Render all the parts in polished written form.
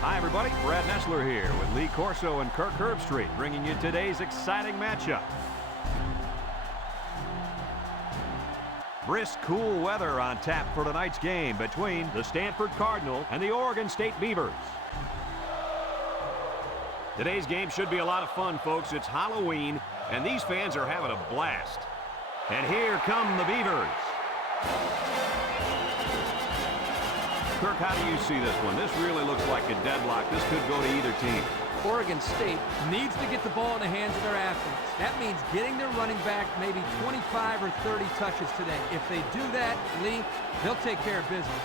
Hi, everybody. Brad Nessler here with Lee Corso and Kirk Herbstreit, bringing you today's exciting matchup. Brisk, cool weather on tap for tonight's game between the Stanford Cardinal and the Oregon State Beavers. Today's game should be a lot of fun, folks. It's Halloween, and these fans are having a blast. And here come the Beavers. Kirk, how do you see this one? This really looks like a deadlock. This could go to either team. Oregon State needs to get the ball in the hands of their athletes. That means getting their running back maybe 25 or 30 touches today. If they do that, Lee, they'll take care of business.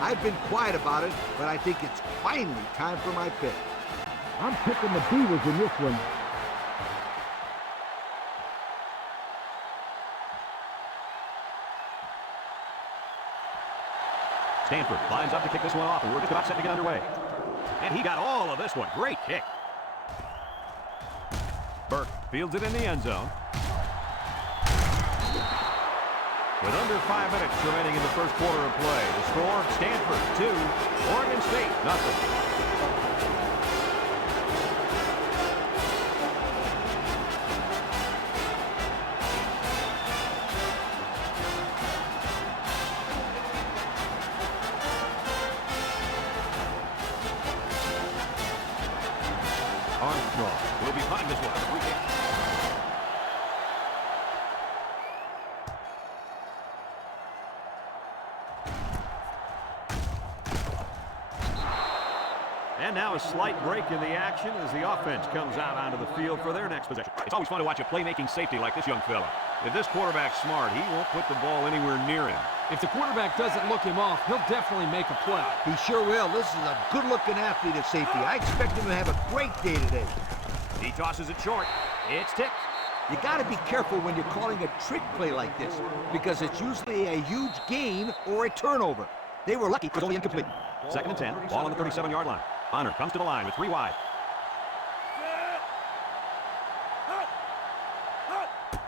I've been quiet about it, but I think it's finally time for my pick. I'm picking the Beavers in this one. Stanford lines up to kick this one off, and we're just about set to get underway. And he got all of this one. Great kick. Burke fields it in the end zone. With under 5 minutes remaining in the first quarter of play, the score, Stanford 2, Oregon State 0. Will be punting this one. And now a slight break in the action as the offense comes out onto the field for their next possession. It's always fun to watch a playmaking safety like this young fella. If this quarterback's smart, he won't put the ball anywhere near him. If the quarterback doesn't look him off, he'll definitely make a play. He sure will. This is a good-looking athlete at safety. I expect him to have a great day today. He tosses it short. It's tipped. You got to be careful when you're calling a trick play like this, because it's usually a huge gain or a turnover. They were lucky it was only incomplete. 2nd and 10, ball on the 37-yard line. Bonner comes to the line with 3 wide.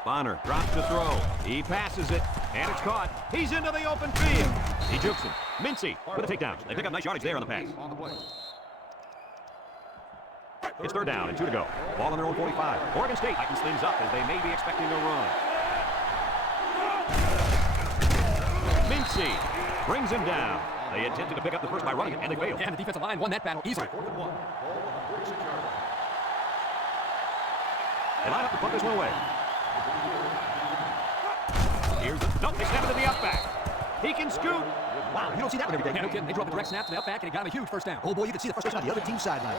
Bonner drops to throw. He passes it, and it's caught. He's into the open field. He jukes him. Mincy with a takedown. They pick up nice yardage there on the pass. It's 3rd down and 2 to go. Ball on their own 45. Oregon State tightens things up as they may be expecting a run. Mincy brings him down. They attempted to pick up the first by running it, and they failed. And the defensive line won that battle easily. They line up to put this one away. Here's the... Nope, they snap it to the outback. He can scoot. Wow, you don't see that one every day. Yeah, no kidding. They drove a direct snap to the outback, and it got him a huge first down. Oh, boy, you can see the frustration on the other team's sideline.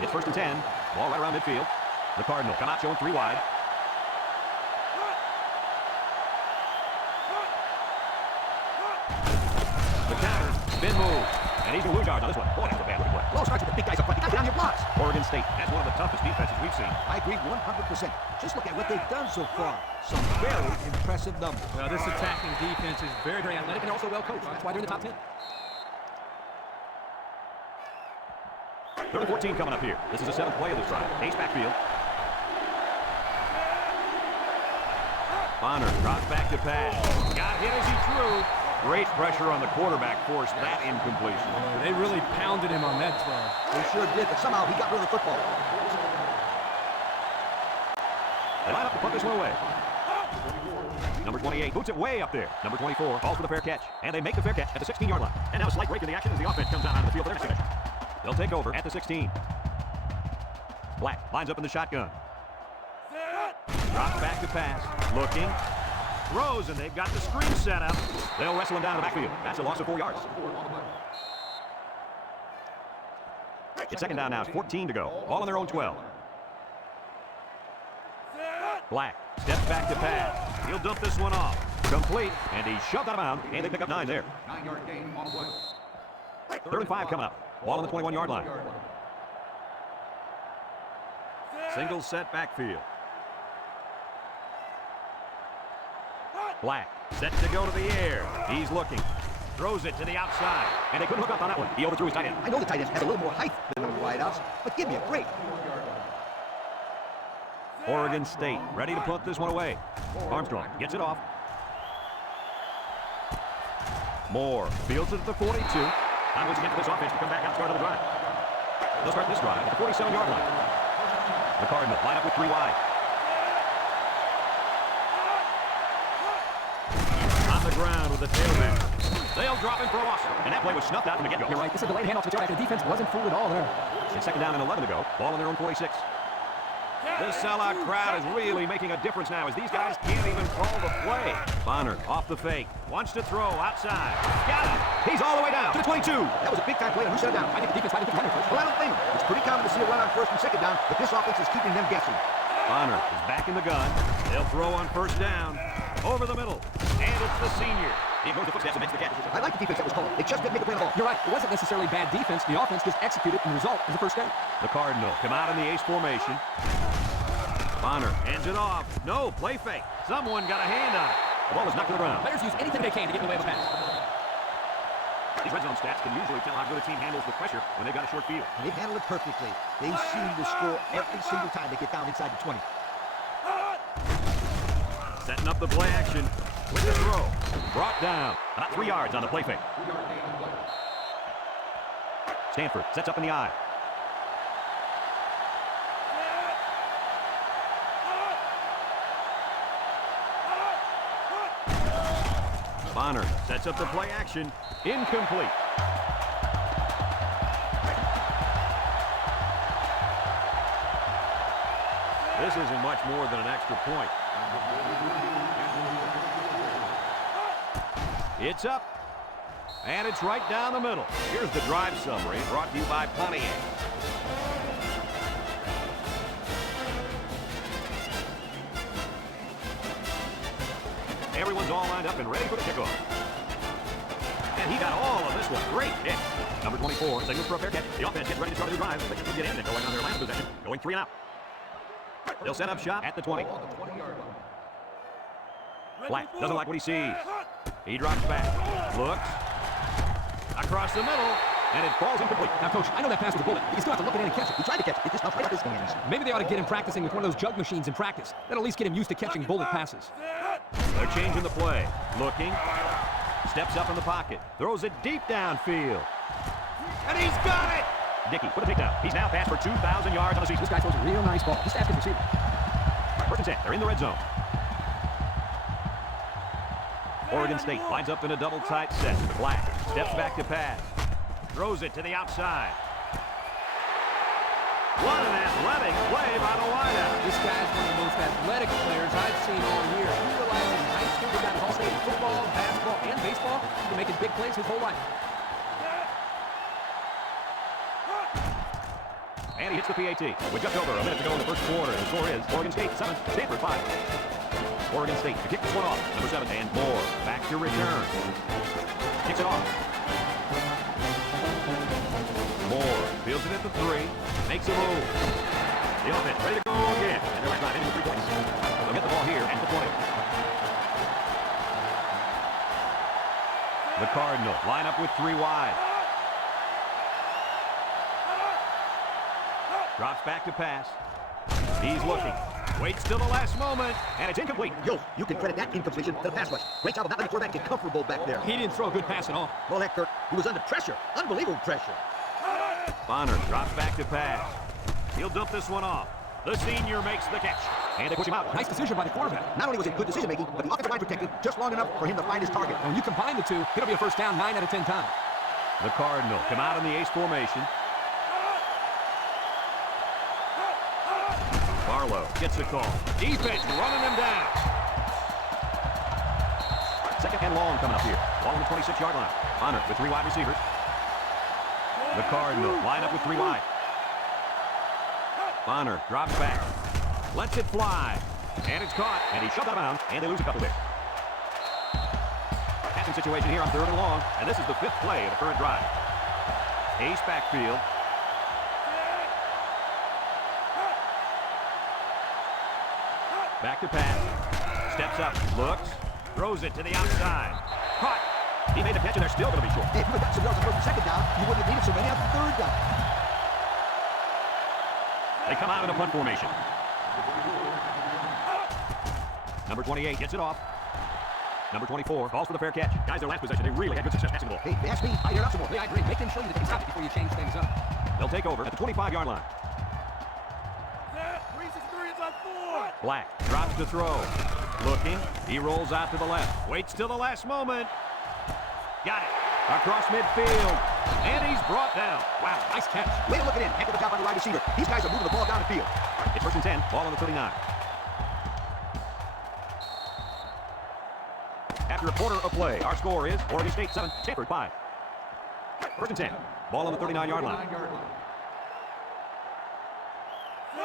It's 1st and 10. Ball right around midfield. The Cardinal come out showing 3 wide. The counter, spin move. And he's a lose yard on this one. Boy, that's a bad looking play. Well, starts with the big guys up front. You got to get on your blocks. Oregon State, that's one of the toughest defenses we've seen. I agree 100%. Just look at what they've done so far. Some very impressive numbers. Well, this attacking defense is very, very athletic and also well coached. That's why they're in the top 10. 3rd and 14 coming up here. This is the 7th play of this drive. Ace backfield. Bonner drops back to pass. Got hit as he threw. Great pressure on the quarterback forced that incompletion. They really pounded him on that throw. They sure did, but somehow he got rid of the football. They line up to put this one away. Number 28 boots it way up there. Number 24 calls for the fair catch. And they make the fair catch at the 16-yard line. And now a slight break in the action as the offense comes out onto the field for their next possession. They'll take over at the 16. Black lines up in the shotgun. Drops back to pass. Looking. Throws, and they've got the screen set up. They'll wrestle him down to the backfield. That's a loss of 4 yards. It's 2nd down now. It's 14 to go. Ball on their own 12. Black steps back to pass. He'll dump this one off. Complete, and he's shoved out of bounds, and they pick up 9 there. 9-yard gain on the play. 3rd and 5 coming up. Ball on the 21-yard line. Single set backfield. Black set to go to the air. He's looking. Throws it to the outside. And they couldn't hook up on that one. He overthrew his tight end. I know the tight end has a little more height than the wideouts, but give me a break. Oregon State ready to put this one away. Armstrong gets it off. Moore fields it at the 42. Time once again for this offense to come back out and start of the drive. They'll start this drive at the 47-yard line. The Cardinals line up with 3 wide. On the ground with the tailback. They'll drop and throw Austin. And that play was snuffed out from the get-go. You're right. This is a delayed handoff to the quarterback. The defense wasn't fooled at all there. It's second down and 11 to go. Ball on their own 46. This sellout crowd is really making a difference now as these guys can't even call the play. Bonner off the fake. Wants to throw outside. Got him. He's all the way down to the 22. That was a big-time play, and who shut it down? I think the defense might have been coach. Well, I don't blame him. It's pretty common to see a run on first and second down, but this offense is keeping them guessing. Bonner is back in the gun. They'll throw on first down. Over the middle. And it's the senior. He goes the footsteps and makes the catch. I like the defense that was called. They just didn't make a play at all. You're right. It wasn't necessarily bad defense. The offense just executed, and the result is a first down. The Cardinal come out in the ace formation. Bonner hands it off. No, play fake. Someone got a hand on it. The ball is knocked to the ground. Players use anything they can to get in the way of a pass. These red zone stats can usually tell how good a team handles the pressure when they've got a short field. And they've handled it perfectly. They seem to score every single time they get down inside the 20. Setting up the play action with the throw. Brought down. About 3 yards on the play fake. Stanford sets up in the eye. Bonner sets up the play action. Incomplete. This isn't much more than an extra point. It's up. And it's right down the middle. Here's the drive summary brought to you by Pontiac. Everyone's all lined up and ready for the kickoff. And he got all of this one. Great hit. Number 24 signals for a fair catch. The offense gets ready to start a new drive. They can get in and going on their last possession. Going 3 and out. They'll set up shop at the 20. Black doesn't like what he sees. He drops back. Looks. Across the middle. And it falls incomplete. Now, Coach, I know that pass was a bullet. You still have to look at it and catch it. He tried to catch it. It just bounced right off his hands. Maybe they ought to get him practicing with one of those jug machines in practice. That'll at least get him used to catching bullet passes. They're changing the play. Looking. Steps up in the pocket. Throws it deep downfield. And he's got it! Dickey with a takedown. He's now passed for 2,000 yards on the season. This guy throws a real nice ball. Just ask his receiver. First and 10. They're in the red zone. Oregon State lines up in a double tight set. Black steps back to pass. Throws it to the outside. What an athletic play by the wideout. This guy's one of the most athletic players I've seen all year. He relies on high school, he got Ball State in football, basketball, and baseball. He's been making big plays his whole life. And he hits the PAT. With just over a minute to go in the first quarter, the score is Oregon State 7, Stanford 5. Oregon State to kick this one off. Number 7 and Moore back to return. Kicks it off. Moore fields it at the 3. Makes a move. The offense ready to go again. And they're right into 3 points. They'll get the ball here at the 20. The Cardinal line up with 3 wide. Drops back to pass. He's looking. Waits till the last moment, and it's incomplete. Yo, you can credit that incompletion to the pass rush. Great job of not letting the quarterback get comfortable back there. He didn't throw a good pass at all. Well, heck, Kirk, he was under pressure. Unbelievable pressure. Bonner drops back to pass. He'll dump this one off. The senior makes the catch, and they push him out. Nice decision by the quarterback. Not only was it good decision-making, but the offensive line protected just long enough for him to find his target. And when you combine the two, it'll be a first down 9 out of 10 times. The Cardinal come out in the ace formation. Barlow gets the call. Defense running him down. Second and long coming up here. Ball on the 26-yard line. Bonner with 3 wide receivers. The Cardinal line up with 3 wide. Bonner drops back. Lets it fly. And it's caught. And he's shoved out of bounds. And they lose a couple there. Passing situation here on 3rd and long. And this is the 5th play of the current drive. Ace backfield. Back to pass. Steps up. Looks. Throws it to the outside. Caught. He made the catch, and they're still going to be short. If you had got some yards on first and second down, you wouldn't have needed so many on the 3rd down. They come out in a punt formation. Number 28 gets it off. Number 24 calls for the fair catch. Guys, their last possession, they really had good success passing the ball. Hey, that's me. I hear up some more. Yeah, I agree. Make them show you that they can stop it before you change things up. They'll take over at the 25-yard line. 363 is on 4. Black drops to throw. Looking. He rolls out to the left. Waits till the last moment. Got it. Across midfield. And he's brought down. Wow, nice catch. Way to look it in. Heck of a job on the wide receiver. These guys are moving the ball down the field. It's 1st and 10. Ball on the 39. After a quarter of play, our score is Oregon State 7, Stanford 5. 1st and 10. Ball on the 39-yard line.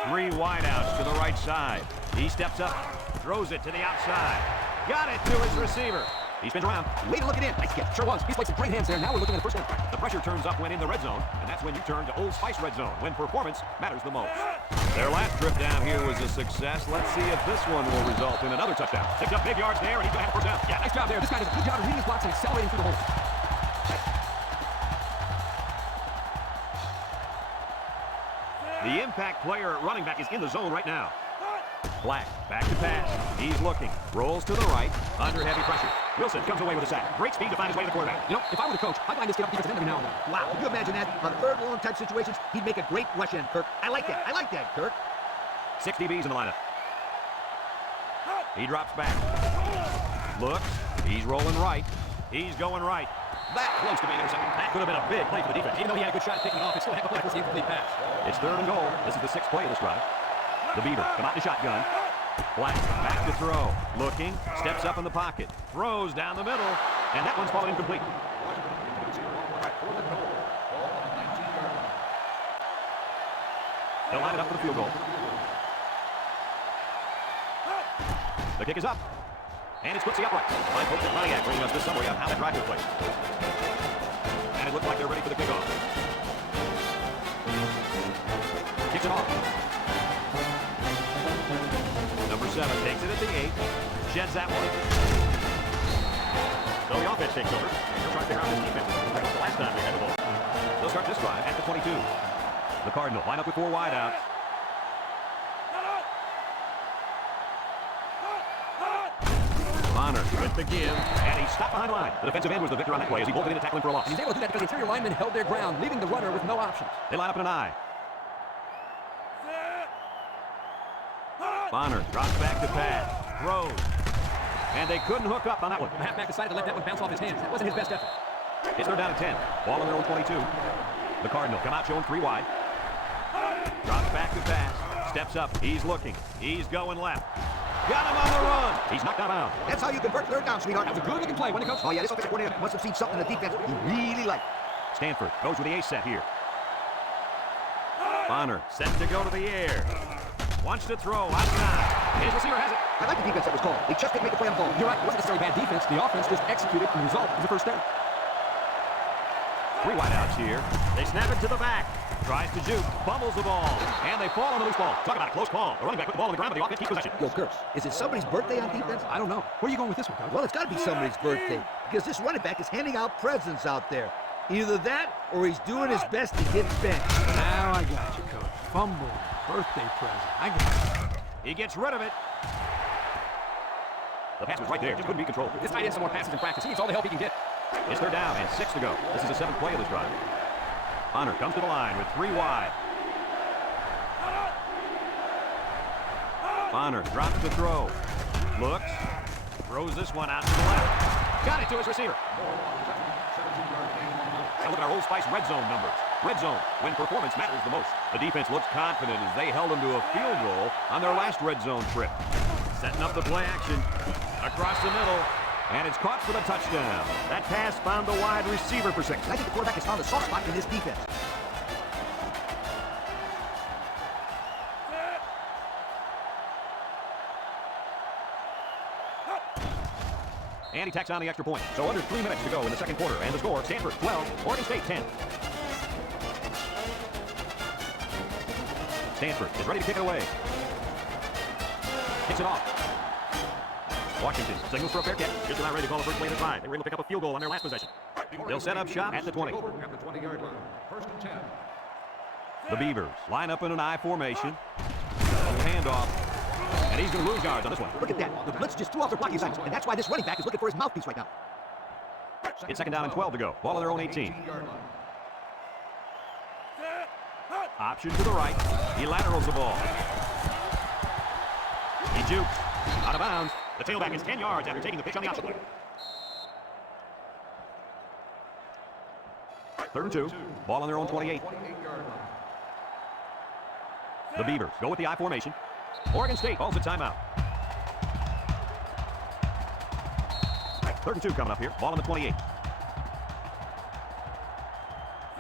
3 wideouts to the right side. He steps up, throws it to the outside. Got it to his receiver. He spins around. Way to look it in. Nice catch. Sure was. He's played some great hands there. Now we're looking at the first one. The pressure turns up when in the red zone, and that's when you turn to Old Spice red zone, when performance matters the most. Their last trip down here was a success. Let's see if this one will result in another touchdown. Picked up big yards there, and he's going to have a first down. Yeah, nice job there. This guy does a good job of reading his blocks and accelerating through the hole. The impact player at running back is in the zone right now. Black, back to pass. He's looking. Rolls to the right. Under heavy pressure. Wilson comes away with a sack. Great speed to find his way to the quarterback. You know, if I were the coach, I'd line this kid up defensive end every now and then. Wow, can you imagine that? On 3rd and long type situations, he'd make a great rush end, Kirk. I like that. I like that, Kirk. 6 DBs in the lineup. He drops back. Looks. He's rolling right. He's going right. That close to being intercepted. That could have been a big play for the defense. Even though he had a good shot at picking it off, it's still a heck of a play for the incomplete pass. It's 3rd and goal. This is the 6th play of this drive. The Beaver come out in the shotgun. Black back to throw. Looking. Steps up in the pocket. Throws down the middle. And that one's fallen incomplete. They'll line it up for the field goal. The kick is up. And it's Quincy upright. Fine folks at Pontiac bringing us this summary of how that drive took place. And it looks like they're ready for the kickoff. Kicks it off. Number 7 takes it at the 8. Sheds that one. So the offense takes over. They're trying to figure out this defense. Like the last time they had the ball. They'll start this drive at the 22. The Cardinal line up with 4 wideouts. Bonner with the give, and he stopped behind the line. The defensive end was the victor on that play as he bolted in to tackle him for a loss. And he's able to do that because the interior linemen held their ground, leaving the runner with no options. They line up in an I. Bonner drops back to pass, throws, and they couldn't hook up on that one. The halfback decided to let that one bounce off his hands. That wasn't his best effort. It's third down at 10. Ball on their own 22. The Cardinal come out showing 3 wide. Drops back to pass, steps up, he's looking, he's going left. Got him on the run. He's knocked out of bounds. That's how you convert 3rd down, sweetheart. That was a good-looking play, wasn't it, Coach? Oh, yeah, this offensive coordinator must have seen something in the defense he really liked. Stanford goes with the ace set here. Bonner set to go to the air. Wants to throw outside. His receiver has it. I like the defense that was called. They just didn't make the play on the ball. You're right. It wasn't necessarily bad defense. The offense just executed, and the result was a first down. 3 wideouts here. They snap it to the back. Tries to juke. Fumbles the ball. And they fall on the loose ball. Talk about a close call. The running back put the ball on the ground, but the offense keeps possession. Yo, Kurtz, is it somebody's birthday on defense? I don't know. Where are you going with this one, Coach? Well, it's got to be somebody's birthday because this running back is handing out presents out there. Either that or he's doing his best to get benched. Now I got you, Coach. Fumble, birthday present. I got you. He gets rid of it. The pass was right there. Just couldn't be controlled. This tight end some more passes in practice. He needs all the help he can get. It's 3rd down and 6 to go. This is the 7th play of this drive. Bonner comes to the line with 3 wide. Bonner drops the throw. Looks. Throws this one out to the left. Got it to his receiver. Now look at our Old Spice red zone numbers. Red zone, when performance matters the most. The defense looks confident as they held them to a field goal on their last red zone trip. Setting up the play action. Across the middle. And it's caught for the touchdown. That pass found the wide receiver for 6. I think the quarterback has found a soft spot in this defense. And he tacks on the extra point. So under 3 minutes to go in the 2nd quarter. And the score, Stanford 12, Oregon State 10. Stanford is ready to kick it away. Kicks it off. Washington signals for a fair catch. Just about ready to call the first play of the drive. They were able to pick up a field goal on their last possession. They'll set up shop at the 20. At the 20-yard line. 1st and 10. The Beavers line up in an I formation. Handoff. And he's going to lose yards on this one. Look at that. The blitz just threw off their blocking signs, and that's why this running back is looking for his mouthpiece right now. It's second down and 12 to go. Ball on their own 18. Option to the right. He laterals the ball. He jukes. Out of bounds. The tailback is 10 yards after taking the pitch on the option play. 3rd and 2. Ball on their own 28. The Beavers go with the I formation. Oregon State calls a timeout. 3rd and 2 coming up here. Ball on the 28.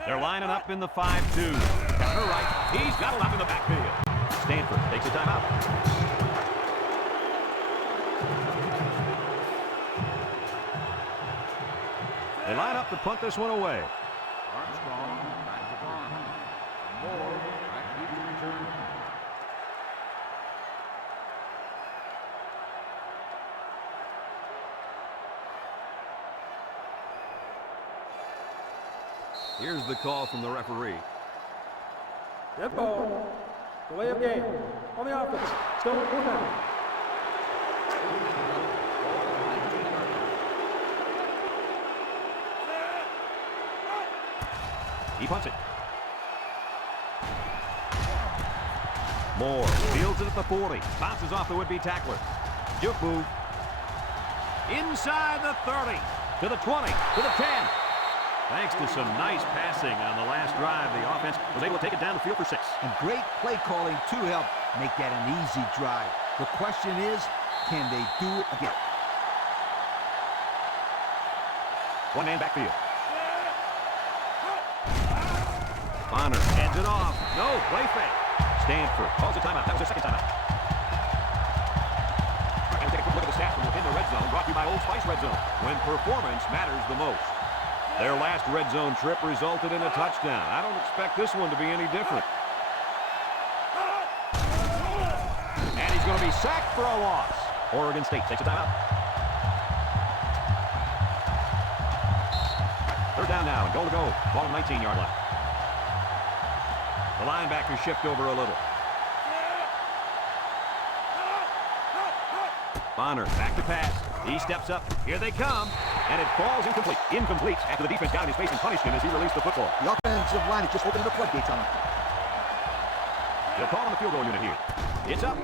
They're lining up in the 5-2. Counter right. He's got it up in the backfield. Stanford takes a timeout. They line up to punt this one away. Armstrong back to punt. Moore back deep to return. Here's the call from the referee. Dead ball. Delay of game. On the offense. Still at 4 down. He punts it. Moore fields it at the 40. Bounces off the would-be tackler. Juke move. Inside the 30. To the 20. To the 10. Thanks to some nice passing on the last drive, the offense was able to take it down the field for 6. And great play calling to help make that an easy drive. The question is, can they do it again? One man backfield. Bonner heads it off. No, play fake. Stanford calls a timeout. That was their second timeout. We're going to take a quick look at the stats from within the red zone, brought to you by Old Spice Red Zone, when performance matters the most. Their last red zone trip resulted in a touchdown. I don't expect this one to be any different. And he's going to be sacked for a loss. Oregon State takes a timeout. 3rd down now and goal to go. Ball on the 19-yard line. The linebackers shift over a little. Bonner back to pass. He steps up. Here they come. And it falls incomplete. Incomplete after the defense got in his face and punished him as he released the football. The offensive line is just opening the floodgates on him. They'll call on the field goal unit here. It's up.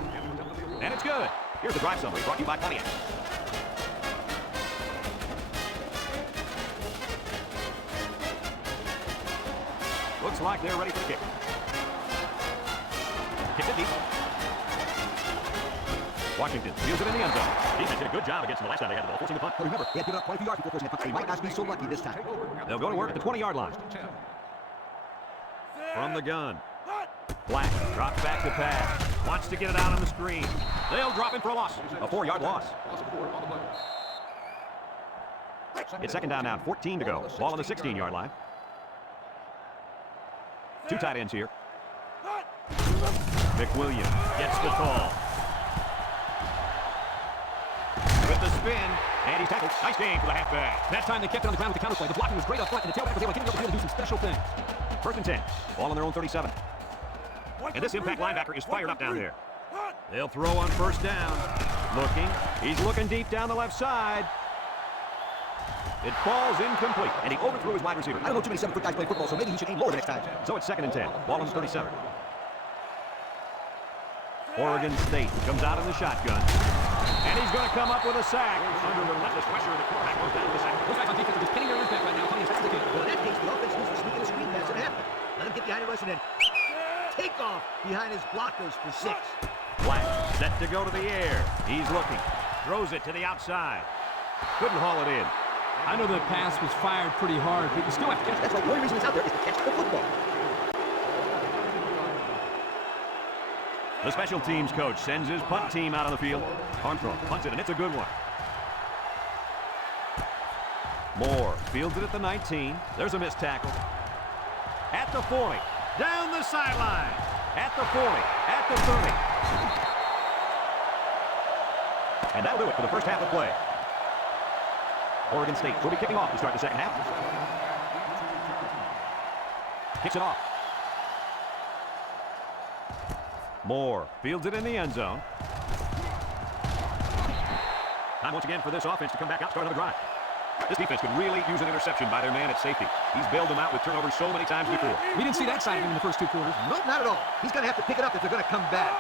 And it's good. Here's the drive summary brought to you by Pontiac. Looks like they're ready for the kick. Kicks it deep. Washington fields it in the end zone. Defense did a good job against them the last time they had the ball, forcing the punt. But remember, they had given up quite a few yards before forcing that punt. They might not be so lucky this time. They'll go to work at the 20-yard line. From the gun. Black drops back to pass. Wants to get it out on the screen. They'll drop in for a loss. A 4-yard loss. It's second down now, 14 to go. Ball on the 16-yard line. 2 tight ends here. McWilliams gets the call. With the spin, and he's tackled. Nice game for the halfback. That time they kept it on the ground with the counterplay. The blocking was great up front, and the tailback was able to get it over the field and do some special things. 1st and 10. Ball on their own 37. And this impact linebacker is fired up down there. They'll throw on 1st down. Looking. He's looking deep down the left side. It falls incomplete, and he overthrew his wide receiver. I don't know too many 7-foot guys playing football, so maybe he should aim lower the next time. So it's 2nd and 10. Ball on the 37. Oregon State comes out in the shotgun. And he's going to come up with a sack. Under relentless pressure, the quarterback goes down to the sack. Those guys on defense are just pinning their ears back right now, playing as fast as they can. Well, in that case, the offense needs to sneak in a screen pass and happen. Let him get behind the rush and then take off behind his blockers for 6. Black set to go to the air. He's looking. Throws it to the outside. Couldn't haul it in. I know that pass was fired pretty hard, but you still have to catch it. That's why the only reason it's out there is to catch the football. The special teams coach sends his punt team out on the field. Armstrong punts it, and it's a good one. Moore fields it at the 19. There's a missed tackle. At the 40. Down the sideline. At the 40. At the 30. And that'll do it for the first half of play. Oregon State will be kicking off to start the second half. Kicks it off. Moore fields it in the end zone. Time once again for this offense to come back out, start another drive. This defense could really use an interception by their man at safety. He's bailed them out with turnovers so many times before. We didn't see that side of him in the first 2 quarters. Nope, not at all. He's going to have to pick it up if they're going to come back.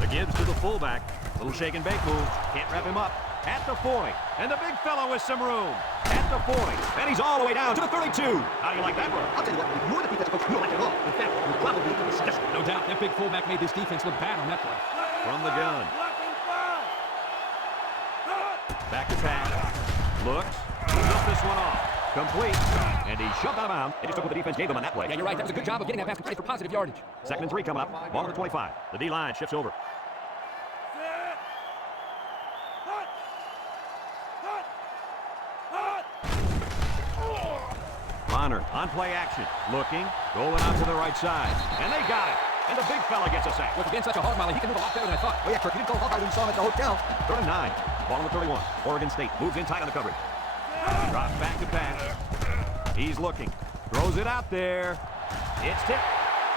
The Gibbs to the fullback. Little shake and bake move. Can't wrap him up. At the 40. And the big fella with some room. At the 40. And he's all the way down to the 32. How do you like that one? I'll tell you what, if you're the defensive coach, you don't like it at all. In fact, you're probably disgusted. No doubt, that big fullback made this defense look bad on that play. From the gun. Back to pass. Looks. Dump this one off. Complete. And he shoved out of bounds. They just took what the defense gave them on that play. Yeah, you're right. That was a good job of getting that basket ready for positive yardage. 2nd and 3 coming up. Ball at the 25. The D-line shifts over. Bonner on play action. Looking. Rolling out to the right side. And they got it. And the big fella gets a sack. With being such a hard molly, he can move a lot better than I thought. Oh, yeah, Kirk, you didn't call Hawkeye when you saw him at the hotel. 3rd and 9. Ball on the 31. Oregon State moves in tight on the coverage. Drops back to pass. He's looking. Throws it out there. It's tipped.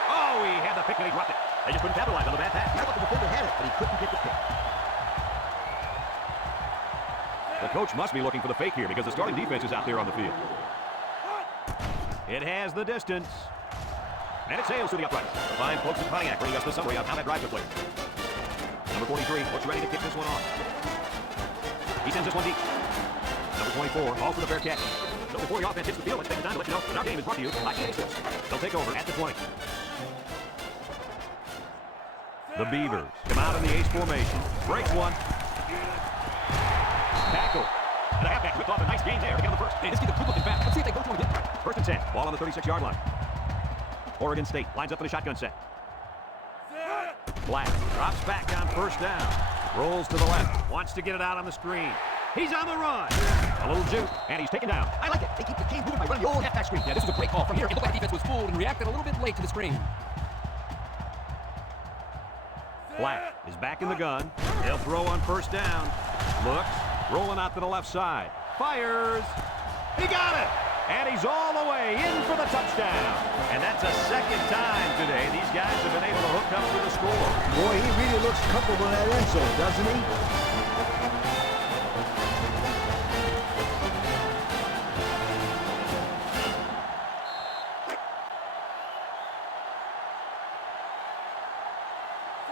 Oh, he had the pick and he dropped it. They just couldn't capitalize on the bad pass. I thought the defender had it, but he couldn't get the pick. The coach must be looking for the fake here because the starting defense is out there on the field. It has the distance. And it sails to the uprights. The fine folks in Pontiac bringing us the summary of how that drive took place. Number 43 looks ready to kick this one off. He sends this one deep. Number 24 falls for the fair catch. So before the offense hits the field, let's take the time to let you know that our game is brought to you by EA Sports. They'll take over at the 20. The Beavers come out in the ace formation. Breaks one. Tackle. And a halfback whipped off a nice gain there to get on the first. Hey, this kid's a good looking back. Let's see if they go to him again. 1st and 10. Ball on the 36-yard line. Oregon State lines up in a shotgun set. Black drops back on 1st down. Rolls to the left. Wants to get it out on the screen. He's on the run. A little juke, and he's taken down. I like it. They keep the game moving by running the old halfback screen. Yeah, this was a great call. From here, it looked like the defense was fooled and reacted a little bit late to the screen. Black is back in the gun. He'll throw on 1st down. Looks. Rolling out to the left side. Fires. He got it. And he's all the way in for the touchdown. And that's a 2nd time today these guys have been able to hook up with the score. Boy, he really looks comfortable in that end zone, doesn't he?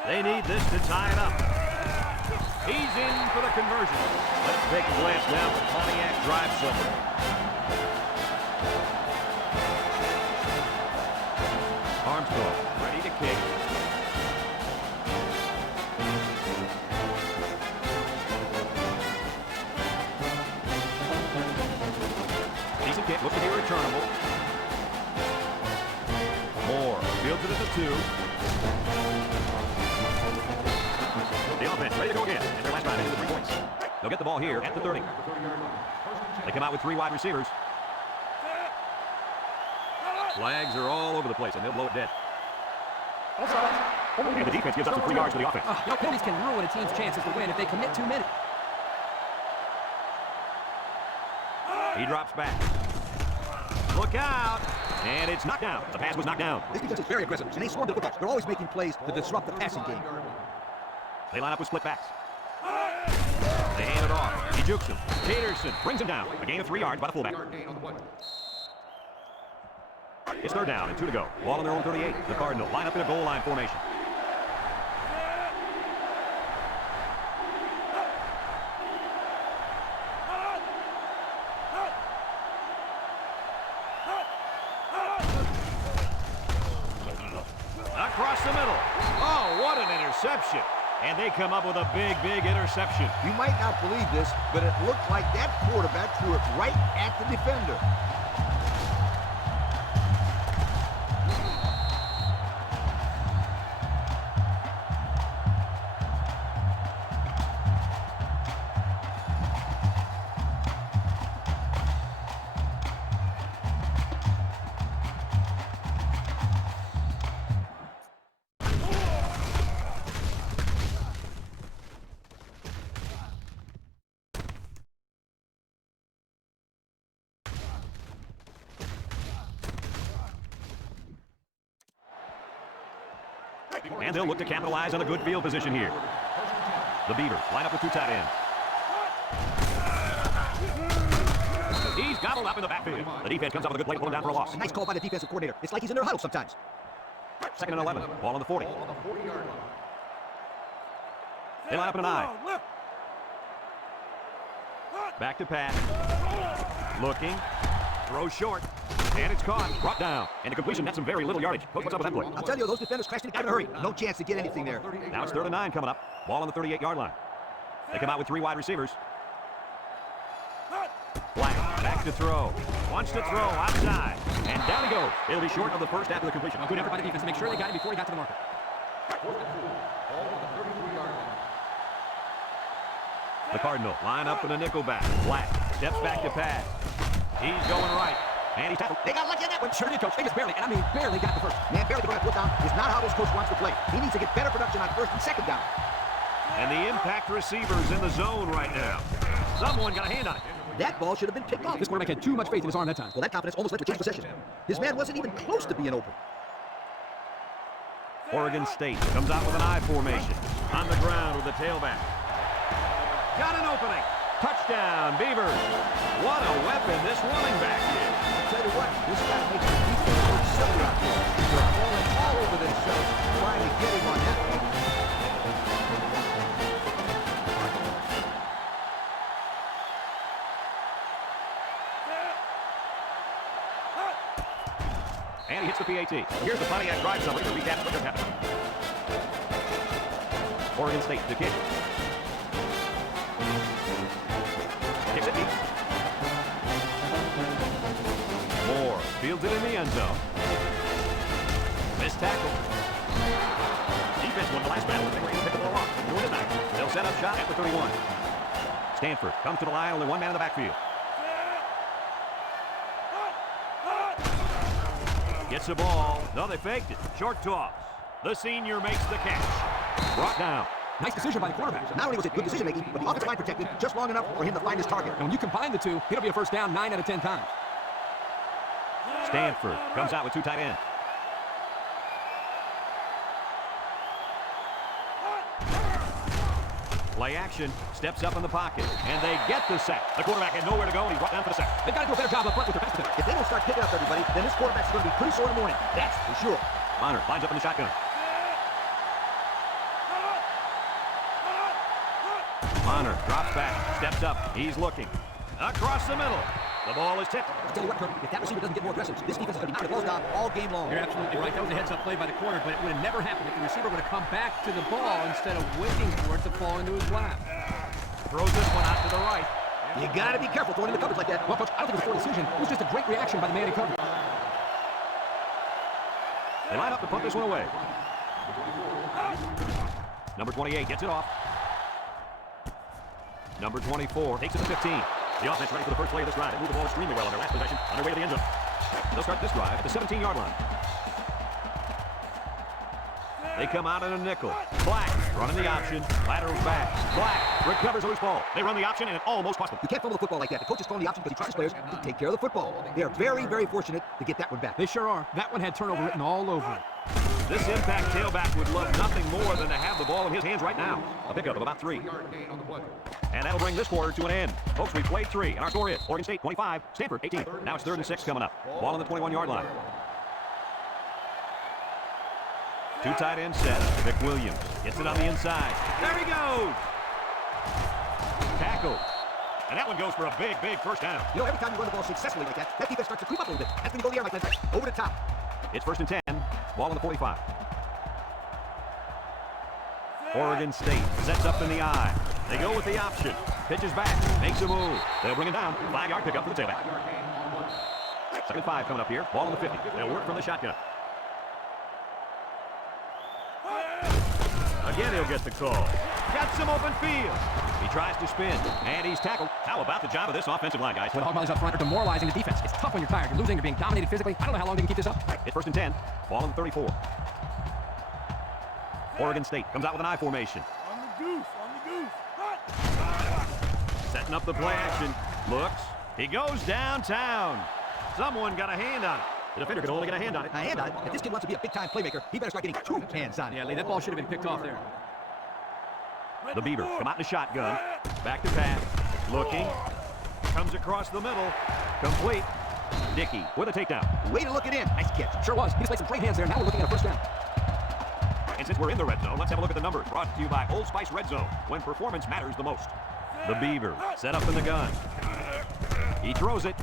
They need this to tie it up. He's in for the conversion. Let's take a glance now at Pontiac drive summary. Armstrong ready to kick. Decent kick, looks to be returnable. Moore fields it at the 2. The offense ready to go again. And their last drive into the 3 points. They'll get the ball here at the 30. They come out with 3 wide receivers. Flags are all over the place, and they'll blow it dead. And the defense gives up some free yards to the offense. Penalties can ruin a team's chances to win if they commit too many. He drops back. Look out! And it's knocked down. The pass was knocked down. This defense is very aggressive, and they swarm the football. They're always making plays to disrupt the passing game. They line up with split backs. They hand it off. He jukes him. Peterson brings him down. A gain of 3 yards by the fullback. It's 3rd down and 2 to go. Ball on their own 38. The Cardinals line up in a goal line formation. Across the middle. Oh, what an interception. And they come up with a big, big interception. You might not believe this, but it looked like that quarterback threw it right at the defender. And they'll look to capitalize on a good field position here. The Beavers line up with 2 tight ends. Gobbled up in the backfield. The defense comes up with a good play to pull him down for a loss. Nice call by the defensive coordinator. It's like he's in their huddle sometimes. 2nd and 11. Ball on the 40. They line up in an eye. Back to pass. Looking. Throw short. And it's caught. Brought down. And the completion, that's some very little yardage. Coach, what's up with that play? I'll tell you, those defenders crashed in a hurry. No chance to get anything there. Now it's 3rd and 9 coming up. Ball on the 38-yard line. They come out with 3 wide receivers. Black, back to throw. Wants to throw outside. And down he goes. It'll be short of the first after the completion. Good effort by the defense to make sure they got him before he got to the marker. The Cardinal line up in a nickel back. Black steps back to pass. He's going right. And he's tackled. They got lucky on that one. Sure did, coach. They just barely, and I mean barely got the first. Man, barely going to put down is not how this coach wants to play. He needs to get better production on 1st and 2nd down. And the impact receiver's in the zone right now. Someone got a hand on it. That ball should have been picked off. This quarterback had too much faith in his arm that time. Well, that confidence almost led to change possession. His man wasn't even close to being open. Oregon State comes out with an I formation. On the ground with the tailback. Got an opening. Touchdown, Beavers. What a weapon this running back is. I'll tell you what, this guy makes the defense look silly out there. They're falling all over themselves trying to get him on that one. And he hits the PAT. Here's the Pontiac drive summary to recap what just happened. Oregon State to kick. Kicks it deep. Moore fields it in the end zone. Missed tackle. Defense won the last battle. They were able to pick the ball off. Doing it tonight. They'll set up shot at the 31. Stanford comes to the line, only 1 man in the backfield. Gets the ball. No, they faked it. Short toss. The senior makes the catch. Brought down. Nice decision by the quarterback. Not only was it good decision-making, but the offensive line protected just long enough for him to find his target. And when you combine the two, it'll be a first down 9 out of 10 times. Stanford comes out with 2 tight ends. Play action, steps up in the pocket, and they get the sack. The quarterback had nowhere to go, and he's brought down for the sack. They've got to do a better job up front with their pass protection. If they don't start picking up everybody, then this quarterback's going to be pretty sore in the morning. That's for sure. Bonner lines up in the shotgun. Bonner drops back, steps up, he's looking. Across the middle. The ball is tipped. I'll tell you what, Kirk, if that receiver doesn't get more aggressive, this defense is going to be knocking the balls down all game long. You're absolutely right. That was a heads-up play by the corner, but it would have never happened if the receiver would have come back to the ball instead of waiting for it to fall into his lap. Throws this one out to the right. You got to be careful throwing into coverage like that. Well, Coach, I don't think it was a poor decision. It was just a great reaction by the man in coverage. They line up to punt this one away. Number 28 gets it off. Number 24 takes it to 15. The offense ready for the first play of this drive. They move the ball extremely well on their last possession on their way to the end zone. They'll start this drive at the 17-yard line. They come out in a nickel. Black running the option. Laterals back. Black recovers a loose ball. They run the option, and it almost cost them. You can't fumble the football like that. The coach is throwing the option because he trusts his players to take care of the football. They are very, very fortunate to get that one back. They sure are. That one had turnover written all over it. This impact tailback would love nothing more than to have the ball in his hands right now. A pickup of about 3. And that'll bring this quarter to an end. Folks, we played 3, and our score is Oregon State 25, Stanford 18. Now it's 3rd and 6 coming up. Ball on the 21-yard line. 2 tight end set. Vic Williams gets it on the inside. There he goes! Tackled. And that one goes for a big, big first down. You know, every time you run the ball successfully like that, that defense starts to creep up a little bit. That's when you go to the air like that. Over the top. It's 1st and 10. Ball on the 45. Oregon State sets up in the eye. They go with the option. Pitches back. Makes a move. They'll bring it down. 5-yard pickup for the tailback. 2nd and 5 coming up here. Ball on the 50. They'll work from the shotgun. Again, he'll get the call. Got some open field. He tries to spin, and he's tackled. How about the job of this offensive line, guys? When the Hogmilers up front are demoralizing the defense. It's tough when you're tired. You're losing. You're being dominated physically. I don't know how long they can keep this up. It's 1st and 10. Ball on the 34. Oregon State comes out with an I formation. On the goose. Setting up the play action. Looks. He goes downtown. Someone got a hand on it. The defender can only get a hand on it. A hand on it. If this kid wants to be a big-time playmaker, he better start getting 2 hands on it. Yeah, Lee, that ball should have been picked off there. The Beavers come out in the shotgun. Back to pass. Looking. Comes across the middle. Complete. Dickey with a takedown. Way to look it in. Nice catch. Sure was. He displayed some great hands there. Now we're looking at a first down. And since we're in the red zone, let's have a look at the numbers. Brought to you by Old Spice Red Zone, when performance matters the most. The Beaver set up in the gun. He throws it,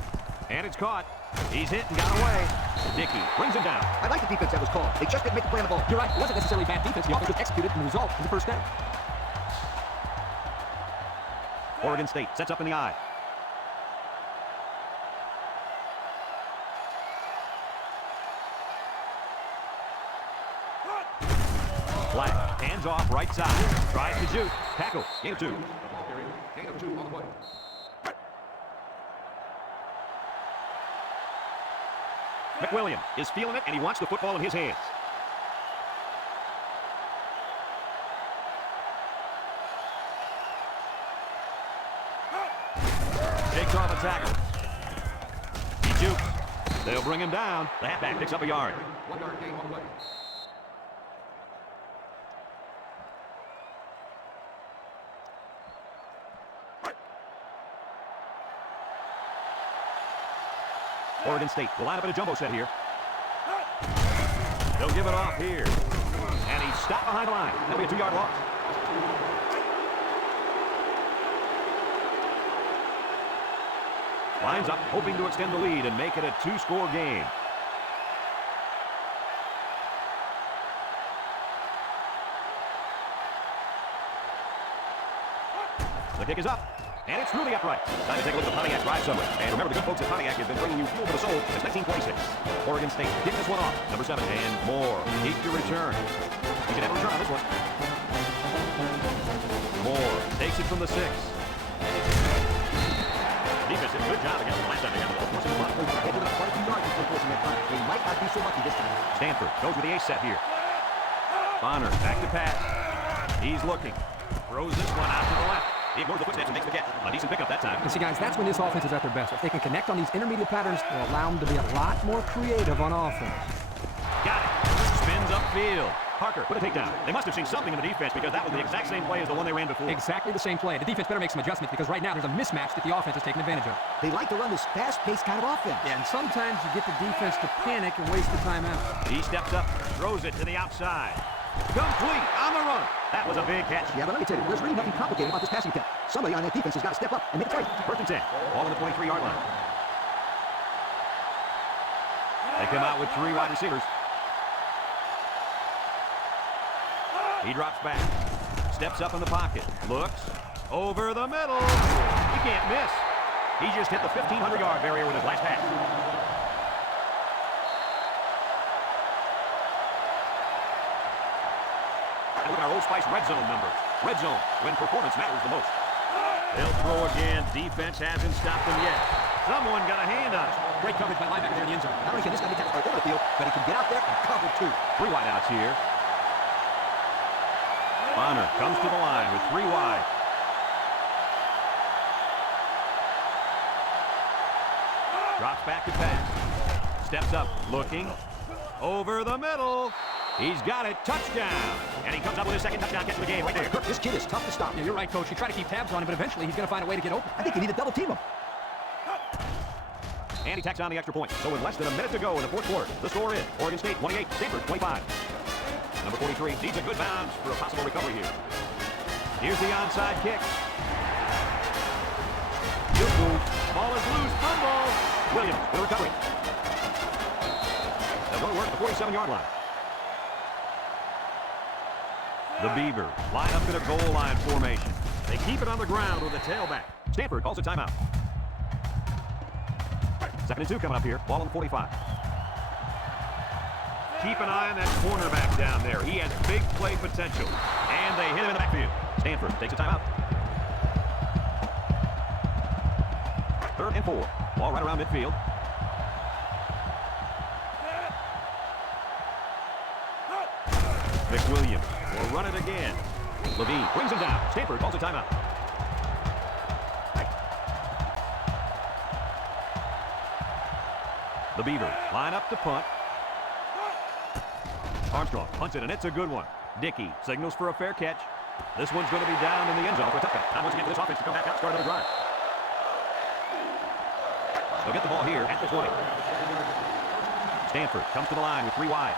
and it's caught. He's hit and got away. Dickey brings him down. I like the defense that was called. They just didn't make the play on the ball. You're right. It wasn't necessarily bad defense. The offense was executed, and the result was a first down. Oregon State sets up in the eye. Flag, hands off, right side. Tries to shoot. Tackle, game 2. McWilliams is feeling it, and he wants the football in his hands. Takes off a tackle. He shoots. They'll bring him down. The halfback picks up a yard. 1 yard gain on the play. Oregon State will line up in a jumbo set here. They'll give it off here. And he's stopped behind the line. That'll be a 2-yard loss. Lines up, hoping to extend the lead and make it a 2-score game. The kick is up, and it's through the upright. Time to take a look at the Pontiac Drive Summary. And remember, the good folks at Pontiac have been bringing you fuel for the soul since 1926. Oregon State kick this one off. Number 7, and more. Keep your return. You can have a return on this one. Moore takes it from the 6. Defense did a good job against the last time they got the ball. They might not be so lucky this time. Stanford goes with the ace set here. Bonner back to pass. He's looking. Throws this one out to the left. He ignores the footsteps and makes the catch. A decent pickup that time. And see, guys, that's when this offense is at their best. If they can connect on these intermediate patterns, they'll allow them to be a lot more creative on offense. Got it. Spins upfield. Parker with a takedown. They must have seen something in the defense because that was the exact same play as the one they ran before. Exactly the same play. The defense better make some adjustments because right now there's a mismatch that the offense is taking advantage of. They like to run this fast-paced kind of offense. Yeah, and sometimes you get the defense to panic and waste the timeout. He steps up, throws it to the outside. Complete on the run. That was a big catch. Yeah, but let me tell you, there's really nothing complicated about this passing attack. Somebody on that defense has got to step up and make a play. 1st and 10. Ball on the 23-yard line. They come out with 3 wide receivers. He drops back. Steps up in the pocket. Looks. Over the middle. He can't miss. He just hit the 1,500-yard barrier with his last pass. And look at our Old Spice Red Zone numbers. Red Zone, when performance matters the most. They'll throw again. Defense hasn't stopped them yet. Someone got a hand on it. Great coverage by linebacker there in the end zone. Not only can this guy be tackled over the field, but he can get out there and cover too. 3 wideouts here. Bonner comes to the line with 3 wide. Drops back to pass. Steps up, looking. Over the middle. He's got it. Touchdown. And he comes up with his 2nd touchdown catch of the game right there. This kid is tough to stop. Yeah, you're right, Coach. You try to keep tabs on him, but eventually he's going to find a way to get open. I think you need to double team him. And he tacks on the extra point. So with less than a minute to go in the 4th quarter, the score is Oregon State 28, Stanford 25. Number 43 needs a good bounce for a possible recovery here. Here's the onside kick. Good move. Ball is loose. Fumble. Williams with a recovery. They'll go to work at the 47-yard line. The Beaver line up in a goal line formation. They keep it on the ground with a tailback. Stanford calls a timeout. 2nd and 2 coming up here. Ball on the 45. Keep an eye on that cornerback down there. He has big play potential. And they hit him in the backfield. Stanford takes a timeout. 3rd and 4. Ball right around midfield. McWilliams will run it again. Levine brings him down. Stanford calls a timeout. The Beavers line up to punt. Armstrong punts it, and it's a good one. Dickey signals for a fair catch. This one's going to be down in the end zone for a touchdown. Time once again for this offense to come back out, start another drive. They'll get the ball here at the 20. Stanford comes to the line with 3 wide.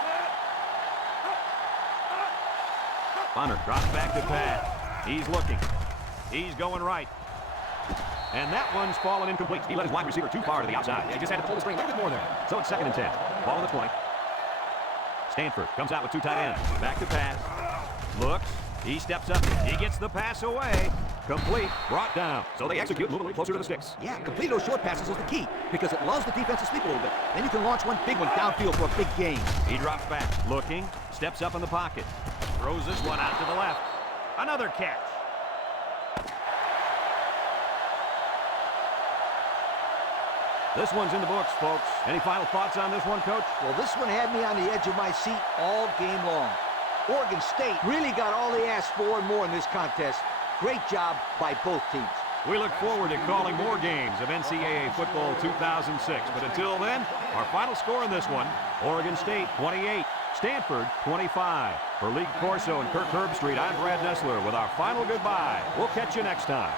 Bunner drops back to Pat. He's looking. He's going right. And that one's fallen incomplete. He let his wide receiver too far to the outside. He just had to pull the string a little bit more there. So it's 2nd and 10. Ball on the 20. Stanford comes out with 2 tight ends. Back to Pat. Looks. He steps up. He gets the pass away. Complete. Brought down. So they execute, move a little closer to the sticks. Yeah, complete those short passes is the key because it allows the defense to sleep a little bit. Then you can launch one big one downfield for a big gain. He drops back. Looking. Steps up in the pocket. Throws this one out to the left. Another catch. This one's in the books, folks. Any final thoughts on this one, Coach? Well, this one had me on the edge of my seat all game long. Oregon State really got all they asked for and more in this contest. Great job by both teams. We look forward to calling more games of NCAA Football 2006. But until then, our final score in this one, Oregon State 28, Stanford 25. For Lee Corso and Kirk Herbstreit, I'm Brad Nessler with our final goodbye. We'll catch you next time.